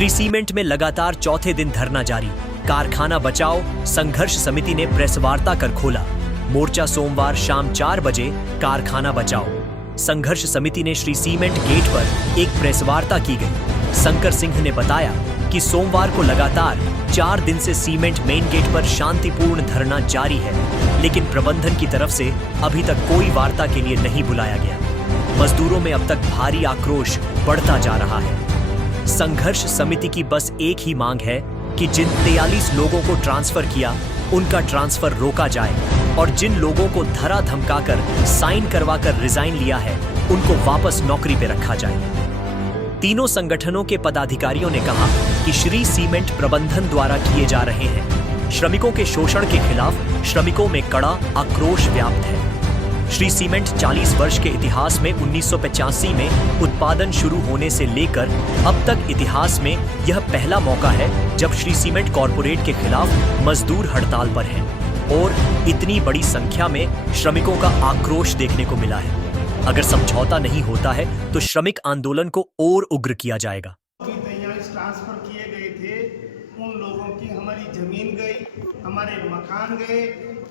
Shri cement में लगातार चौथे दिन धरना जारी। कारखाना बचाओ संघर्ष समिति ने प्रेस वार्ता कर खोला मोर्चा। सोमवार शाम 4 बजे कारखाना बचाओ संघर्ष समिति ने श्री सीमेंट गेट पर एक प्रेस वार्ता की गई। शंकर सिंह ने बताया कि सोमवार को लगातार 4 दिन से सीमेंट मेन गेट पर शांतिपूर्ण धरना जारी है, लेकिन प्रबंधन की तरफ से अभी तक कोई वार्ता के लिए नहीं बुलाया गया। मजदूरों में अब तक भारी आक्रोश बढ़ता जा रहा है। संघर्ष समिति की बस एक ही मांग है कि जिन 43 लोगों को ट्रांसफर किया उनका ट्रांसफर रोका जाए और जिन लोगों को धरा धमकाकर साइन करवाकर रिजाइन लिया है उनको वापस नौकरी पे रखा जाए। तीनों संगठनों के पदाधिकारियों ने कहा कि श्री सीमेंट प्रबंधन द्वारा किए जा रहे हैं श्रमिकों के शोषण के खिलाफ श्रमिकों में कड़ा आक्रोश व्याप्त है। श्री सीमेंट 40 वर्ष के इतिहास में 1985 में उत्पादन शुरू होने से लेकर अब तक इतिहास में यह पहला मौका है जब श्री सीमेंट कॉरपोरेट के खिलाफ मजदूर हड़ताल पर हैं और इतनी बड़ी संख्या में श्रमिकों का आक्रोश देखने को मिला है। अगर समझौता नहीं होता है तो श्रमिक आंदोलन को और उग्र किया जाएगा। ट्रांसफर किए गए थे उन लोगों की हमारी जमीन गई, हमारे मकान गए।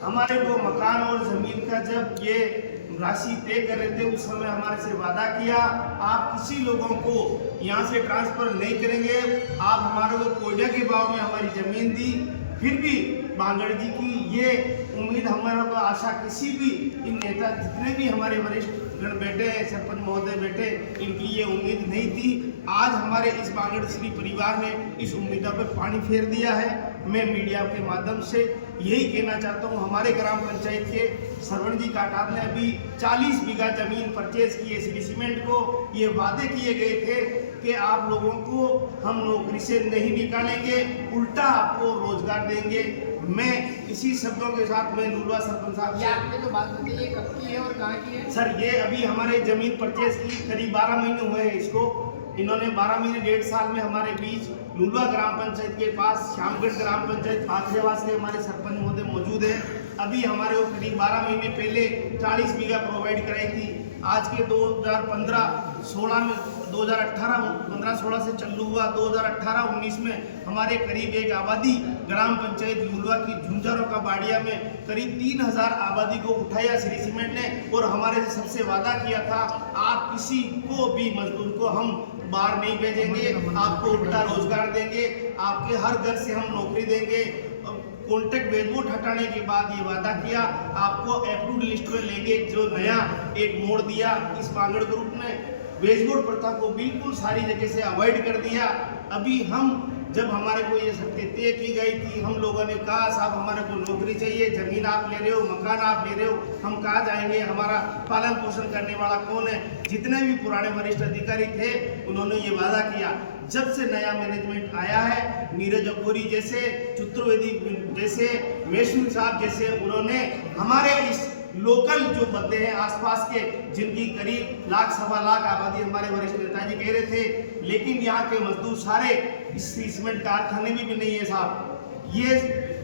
हमारे को मकान और जमीन का जब ये राशि तय कर रहे थे उस समय हमारे से वादा किया आप किसी लोगों को यहाँ से ट्रांसफर नहीं करेंगे। आप हमारे को कोयला के भाव में हमारी जमीन दी, फिर भी बांगड़ जी की ये उम्मीद हमारे को आशा किसी भी इन नेता जितने भी हमारे वरिष्ठ गण बैठे हैं, सरपंच महोदय बैठे, इनकी ये उम्मीद नहीं थी। आज हमारे इस बांगड़ श्री परिवार ने इस उम्मीदों पर पानी फेर दिया है। मैं मीडिया के माध्यम से यही कहना चाहता हूँ, हमारे ग्राम पंचायत के सरवण जी काटार ने अभी 40 बीघा जमीन परचेज की है श्री सीमेंट को। ये वादे किए गए थे कि आप लोगों को हम नौकरी से नहीं निकालेंगे, उल्टा आपको रोजगार देंगे। मैं इसी शब्दों के साथ मैं लुलवा सरपंच साहब, ये आपने जो बात बताई है कब की है और कहाँ की है? सर ये अभी हमारे जमीन परचेज की करीब 12 महीने हुए हैं इसको। इन्होंने 12 महीने 1.5 साल में हमारे बीच लुलवा ग्राम पंचायत के पास श्यामगढ़ ग्राम पंचायत पाखरेवास के हमारे सरपंच महोदय मौजूद है। अभी हमारे को करीब 12 महीने पहले 40 बीघा प्रोवाइड कराई थी। आज के 2015-16 में 2018-15-16 से चालू हुआ। 2018-19 में हमारे करीब एक आबादी ग्राम पंचायत लुलवा की झुंझारों का बाड़िया में करीब 3000 आबादी को उठाया श्री सीमेंट ने और हमारे से सबसे वादा किया था आप किसी को भी मजदूर को हम बाहर नहीं भेजेंगे, आपको उल्टा रोजगार देंगे, आपके हर घर से हम नौकरी देंगे। कॉन्ट्रैक्ट वेजबोर्ड हटाने के बाद ये वादा किया आपको अप्रूव्ड लिस्ट में लेंगे। जो नया एक मोड़ दिया इस बांगड़ ग्रुप ने, वेजबोर्ड प्रथा को बिल्कुल सारी जगह से अवॉइड कर दिया। अभी हम जब हमारे को ये शर्तें तय की गई थी हम लोगों ने कहा साहब हमारे को नौकरी चाहिए, जमीन आप ले रहे हो, मकान आप ले रहे हो, हम कहाँ जाएंगे, हमारा पालन पोषण करने वाला कौन है। जितने भी पुराने वरिष्ठ अधिकारी थे उन्होंने ये वादा किया। जब से नया मैनेजमेंट आया है, नीरज अखोरी जैसे, चतुर्वेदी जैसे, मेशुल साहब जैसे, उन्होंने हमारे इस लोकल जो बंदे हैं आसपास के जिनकी करीब 1-1.25 लाख आबादी हमारे वरिष्ठ नेताजी कह रहे थे, लेकिन यहाँ के मजदूर सारे इस सीमेंट कारखाने में भी नहीं है साहब। ये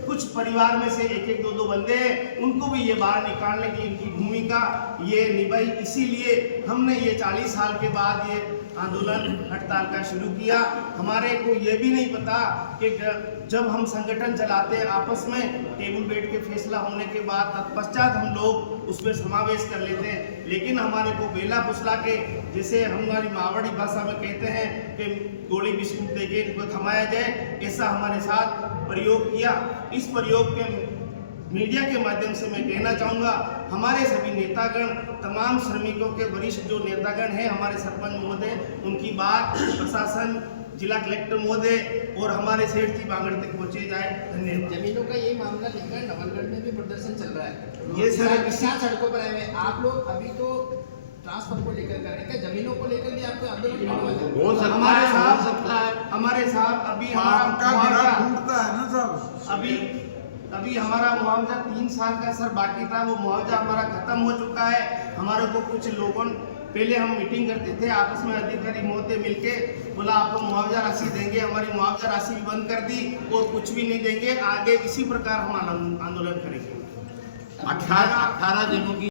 कुछ परिवार में से 1-1, 2-2 बंदे हैं, उनको भी ये बाहर निकालने की इनकी भूमिका ये निभाई। इसीलिए हमने ये 40 साल के बाद ये आंदोलन हड़ताल का शुरू किया। हमारे को ये भी नहीं पता कि जब हम संगठन चलाते हैं आपस में टेबल बैठ के फैसला होने के बाद तत्पश्चात हम लोग उसमें समावेश कर लेते हैं, लेकिन हमारे को बेला फुसला के जैसे हमारी मावड़ी भाषा में कहते हैं कि गोली बिस्कुट देके इनको थमाया जाए, ऐसा हमारे साथ प्रयोग किया। इस प्रयोग के मीडिया के माध्यम से मैं कहना चाहूँगा हमारे सभी नेतागण, तमाम श्रमिकों के वरिष्ठ जो नेतागण हैं, हमारे सरपंच महोदय, उनकी बात प्रशासन, जिला कलेक्टर महोदय और हमारे सेठ जी बांगड़ तक पहुँचे जाए। धन्यवाद। जमीनों का ये मामला लेकर नवलगढ़ में भी प्रदर्शन चल रहा है। ये सर किसान सड़कों पर आए हुए आप लोग अभी तो ट्रांसफर को लेकर कर रहे हैं, जमीनों को लेकर भी आपको आंदोलन हो सकता है। हमारे साहब अभी अभी हमारा मुआवजा 3 साल का सर बाकी था, वो मुआवजा हमारा खत्म हो चुका है। हमारे को कुछ लोगों पहले हम मीटिंग करते थे आपस में, अधिकारी महोदय मिलके बोला आपको मुआवजा राशि देंगे, हमारी मुआवजा राशि भी बंद कर दी और कुछ भी नहीं देंगे। आगे इसी प्रकार हम आंदोलन करेंगे। 18 दिनों की